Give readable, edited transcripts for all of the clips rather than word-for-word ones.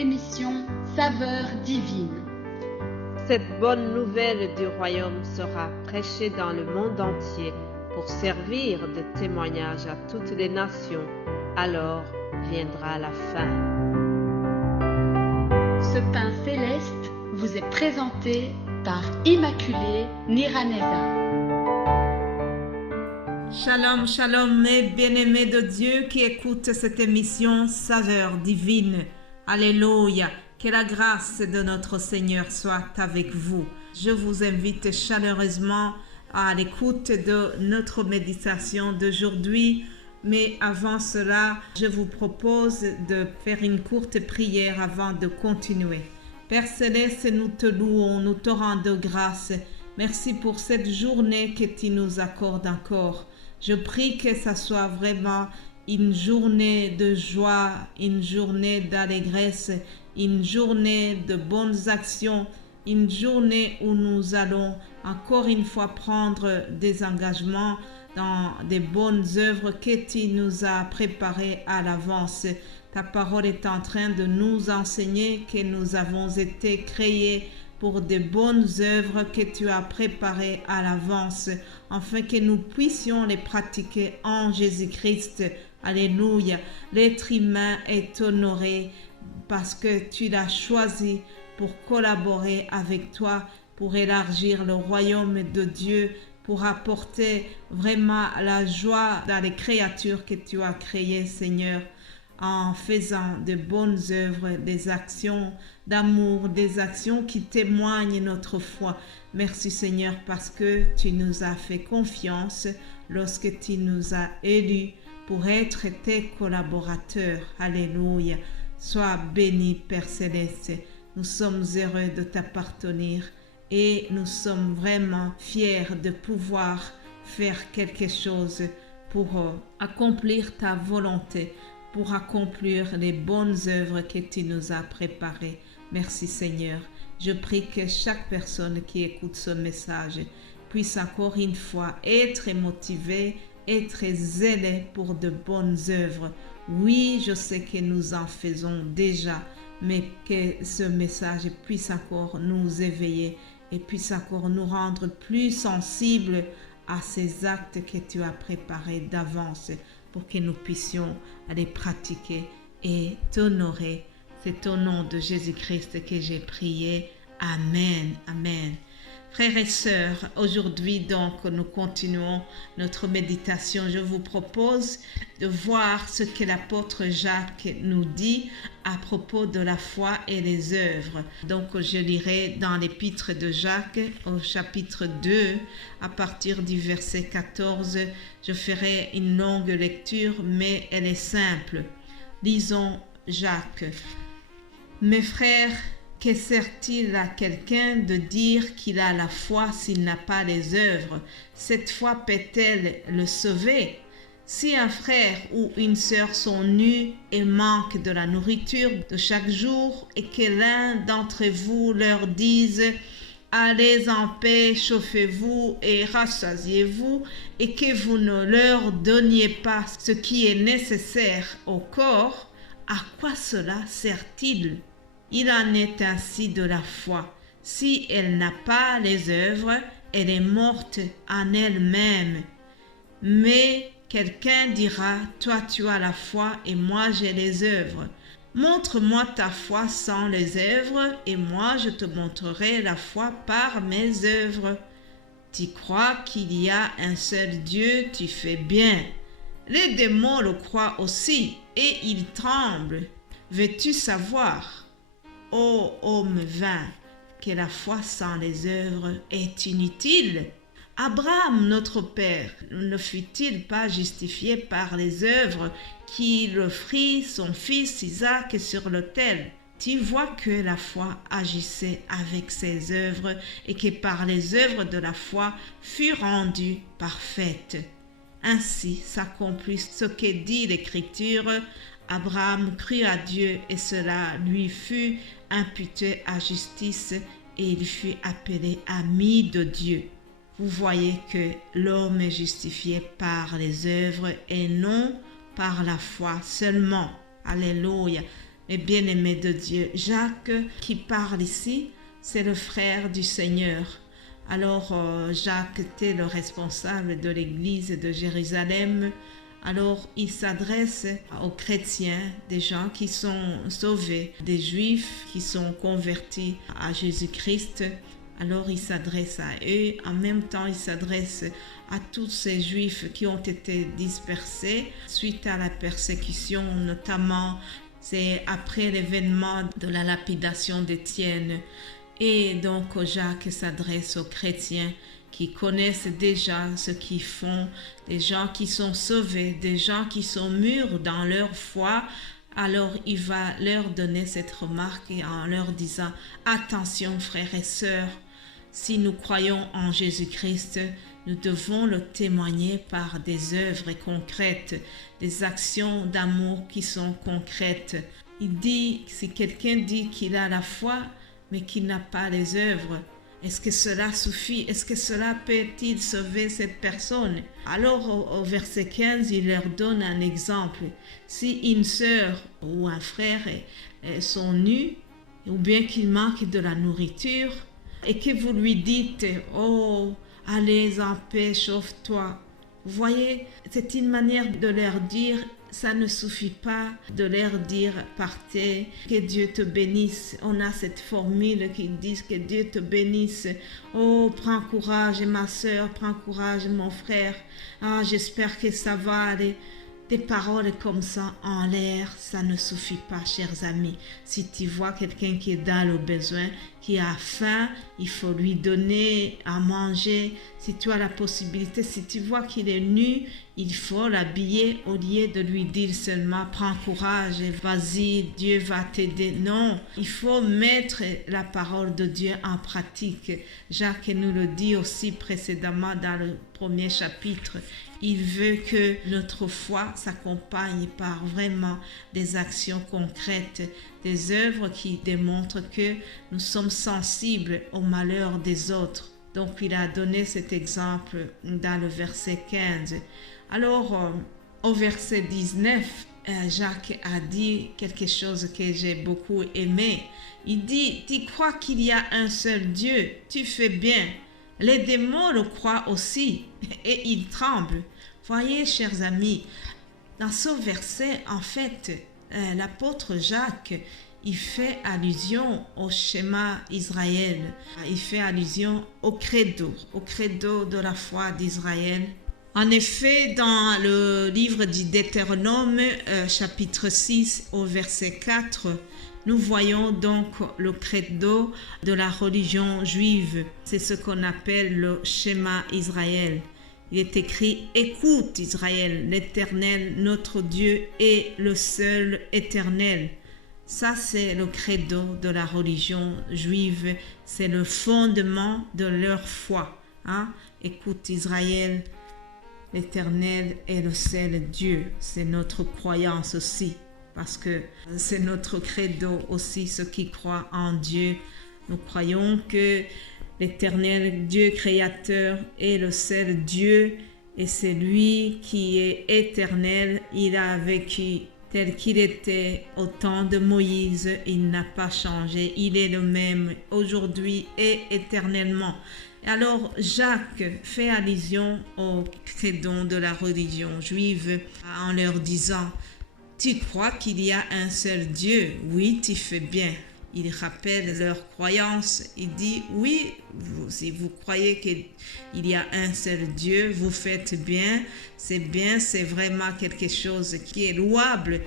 l'émission Saveurs divines. Cette bonne nouvelle du royaume sera prêchée dans le monde entier pour servir de témoignage à toutes les nations. Alors viendra la fin. Ce pain céleste vous est présenté par Immaculée Niraneza. Shalom, shalom, mes bien-aimés de Dieu qui écoutent cette émission Saveurs divines. Alléluia, que la grâce de notre Seigneur soit avec vous. Je vous invite chaleureusement à l'écoute de notre méditation d'aujourd'hui. Mais avant cela, je vous propose de faire une courte prière avant de continuer. Père Céleste, nous te louons, nous te rendons grâce. Merci pour cette journée que tu nous accordes encore. Je prie que ça soit vraiment une journée de joie, une journée d'allégresse, une journée de bonnes actions, une journée où nous allons encore une fois prendre des engagements dans des bonnes œuvres que tu nous as préparées à l'avance. Ta parole est en train de nous enseigner que nous avons été créés pour de bonnes œuvres que tu as préparées à l'avance, afin que nous puissions les pratiquer en Jésus-Christ. Alléluia. L'être humain est honoré parce que tu l'as choisi pour collaborer avec toi, pour élargir le royaume de Dieu, pour apporter vraiment la joie dans les créatures que tu as créées, Seigneur, en faisant de bonnes œuvres, des actions d'amour, des actions qui témoignent notre foi. Merci Seigneur parce que tu nous as fait confiance lorsque tu nous as élus pour être tes collaborateurs. Alléluia. Sois béni Père Céleste. Nous sommes heureux de t'appartenir et nous sommes vraiment fiers de pouvoir faire quelque chose pour accomplir ta volonté, pour accomplir les bonnes œuvres que tu nous as préparées. Merci Seigneur. Je prie que chaque personne qui écoute ce message puisse encore une fois être motivée, être zélée pour de bonnes œuvres. Oui, je sais que nous en faisons déjà, mais que ce message puisse encore nous éveiller et puisse encore nous rendre plus sensibles à ces actes que tu as préparés d'avance pour que nous puissions les pratiquer et t'honorer. C'est au nom de Jésus-Christ que j'ai prié. Amen. Amen. Frères et sœurs, aujourd'hui donc nous continuons notre méditation. Je vous propose de voir ce que l'apôtre Jacques nous dit à propos de la foi et les œuvres. Donc je lirai dans l'épître de Jacques au chapitre 2 à partir du verset 14. Je ferai une longue lecture mais elle est simple. Lisons Jacques. Mes frères, que sert-il à quelqu'un de dire qu'il a la foi s'il n'a pas les œuvres? Cette foi peut-elle le sauver? Si un frère ou une sœur sont nus et manquent de la nourriture de chaque jour et que l'un d'entre vous leur dise « Allez en paix, chauffez-vous et rassasiez-vous » et que vous ne leur donniez pas ce qui est nécessaire au corps, à quoi cela sert-il? Il en est ainsi de la foi. Si elle n'a pas les œuvres, elle est morte en elle-même. Mais quelqu'un dira, toi tu as la foi et moi j'ai les œuvres. Montre-moi ta foi sans les œuvres et moi je te montrerai la foi par mes œuvres. Tu crois qu'il y a un seul Dieu, tu fais bien. Les démons le croient aussi et ils tremblent. Veux-tu savoir? Ô homme vain, que la foi sans les œuvres est inutile. Abraham, notre père, ne fut-il pas justifié par les œuvres qu'il offrit son fils Isaac sur l'autel? Tu vois que la foi agissait avec ses œuvres et que par les œuvres de la foi fut rendue parfaite. Ainsi s'accomplit ce que dit l'Écriture. Abraham crut à Dieu et cela lui fut imputé à justice et il fut appelé ami de Dieu. Vous voyez que l'homme est justifié par les œuvres et non par la foi seulement. Alléluia. et bien-aimés de Dieu. Jacques qui parle ici, c'est le frère du Seigneur. Alors Jacques était le responsable de l'église de Jérusalem. Alors il s'adresse aux chrétiens, des gens qui sont sauvés, des juifs qui sont convertis à Jésus-Christ. Alors il s'adresse à eux, en même temps il s'adresse à tous ces juifs qui ont été dispersés suite à la persécution, notamment c'est après l'événement de la lapidation d'Étienne. Et donc Jacques s'adresse aux chrétiens qui connaissent déjà ce qu'ils font, des gens qui sont sauvés, des gens qui sont mûrs dans leur foi. Alors il va leur donner cette remarque en leur disant « Attention frères et sœurs, si nous croyons en Jésus-Christ, nous devons le témoigner par des œuvres concrètes, des actions d'amour qui sont concrètes. » Il dit, si quelqu'un dit qu'il a la foi, mais qu'il n'a pas les œuvres, est-ce que cela suffit? Est-ce que cela peut-il sauver cette personne? Alors au verset 15, il leur donne un exemple. Si une sœur ou un frère sont nus, ou bien qu'il manque de la nourriture, et que vous lui dites « Oh, allez en paix, chauffe-toi ». Vous voyez, c'est une manière de leur dire, ça ne suffit pas de leur dire « Partez, que Dieu te bénisse ». On a cette formule qui dit que Dieu te bénisse. « Oh, prends courage ma sœur, prends courage mon frère. Ah, j'espère que ça va aller ». Des paroles comme ça en l'air, ça ne suffit pas, chers amis. Si tu vois quelqu'un qui est dans le besoin, qui a faim, il faut lui donner à manger. Si tu as la possibilité, si tu vois qu'il est nu, il faut l'habiller au lieu de lui dire seulement « Prends courage et vas-y, Dieu va t'aider ». Non, il faut mettre la parole de Dieu en pratique. Jacques nous le dit aussi précédemment dans le premier chapitre. Il veut que notre foi s'accompagne par vraiment des actions concrètes, des œuvres qui démontrent que nous sommes sensibles au malheur des autres. Donc il a donné cet exemple dans le verset 15. Alors au verset 19, Jacques a dit quelque chose que j'ai beaucoup aimé. Il dit « Tu crois qu'il y a un seul Dieu, tu fais bien. Les démons le croient aussi et ils tremblent. » Voyez, chers amis, dans ce verset, en fait, l'apôtre Jacques, il fait allusion au schéma Israël. Il fait allusion au credo de la foi d'Israël. En effet, dans le livre du Deutéronome, chapitre 6, au verset 4, nous voyons donc le credo de la religion juive. C'est ce qu'on appelle le schéma Israël. Il est écrit « Écoute Israël, l'Éternel, notre Dieu est le seul éternel ». Ça, c'est le credo de la religion juive. C'est le fondement de leur foi. Écoute Israël, l'Éternel est le seul Dieu. C'est notre croyance aussi. Parce que c'est notre credo aussi, ceux qui croient en Dieu. Nous croyons que l'Éternel Dieu créateur est le seul Dieu et c'est lui qui est éternel. Il a vécu tel qu'il était au temps de Moïse. Il n'a pas changé. Il est le même aujourd'hui et éternellement. Alors Jacques fait allusion au credo de la religion juive en leur disant « Tu crois qu'il y a un seul Dieu? Oui, tu fais bien. » Il rappelle leur croyance. Il dit, oui, si vous croyez qu'il y a un seul Dieu, vous faites bien, c'est vraiment quelque chose qui est louable.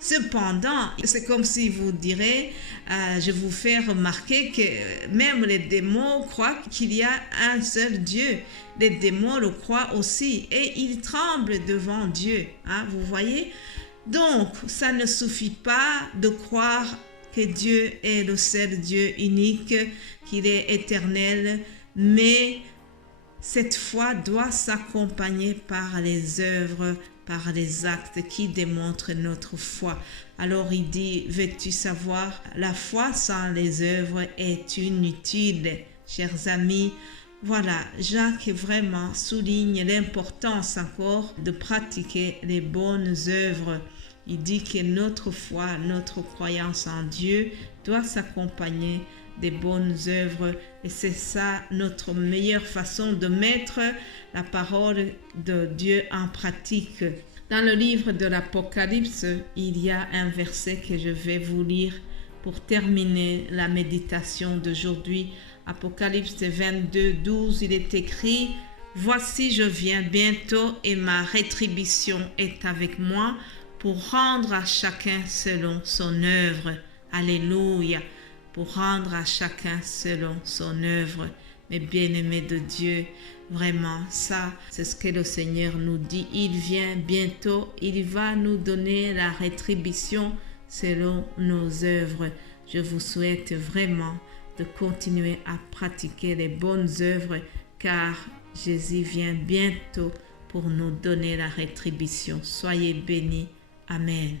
Cependant, c'est comme si vous direz, je vous fais remarquer que même les démons croient qu'il y a un seul Dieu. Les démons le croient aussi et ils tremblent devant Dieu. Vous voyez? Donc, ça ne suffit pas de croire que Dieu est le seul Dieu unique, qu'il est éternel, mais cette foi doit s'accompagner par les œuvres, par les actes qui démontrent notre foi. Alors il dit, veux-tu savoir, la foi sans les œuvres est inutile, chers amis. Voilà, Jacques vraiment souligne l'importance encore de pratiquer les bonnes œuvres. Il dit que notre foi, notre croyance en Dieu doit s'accompagner des bonnes œuvres et c'est ça notre meilleure façon de mettre la parole de Dieu en pratique. Dans le livre de l'Apocalypse, il y a un verset que je vais vous lire pour terminer la méditation d'aujourd'hui. Apocalypse 22, 12, il est écrit « Voici je viens bientôt et ma rétribution est avec moi pour rendre à chacun selon son œuvre. » Alléluia, pour rendre à chacun selon son œuvre. Mes bien-aimés de Dieu, vraiment ça, c'est ce que le Seigneur nous dit. Il vient bientôt, il va nous donner la rétribution selon nos œuvres. Je vous souhaite vraiment de continuer à pratiquer les bonnes œuvres car Jésus vient bientôt pour nous donner la rétribution. Soyez bénis. Amen.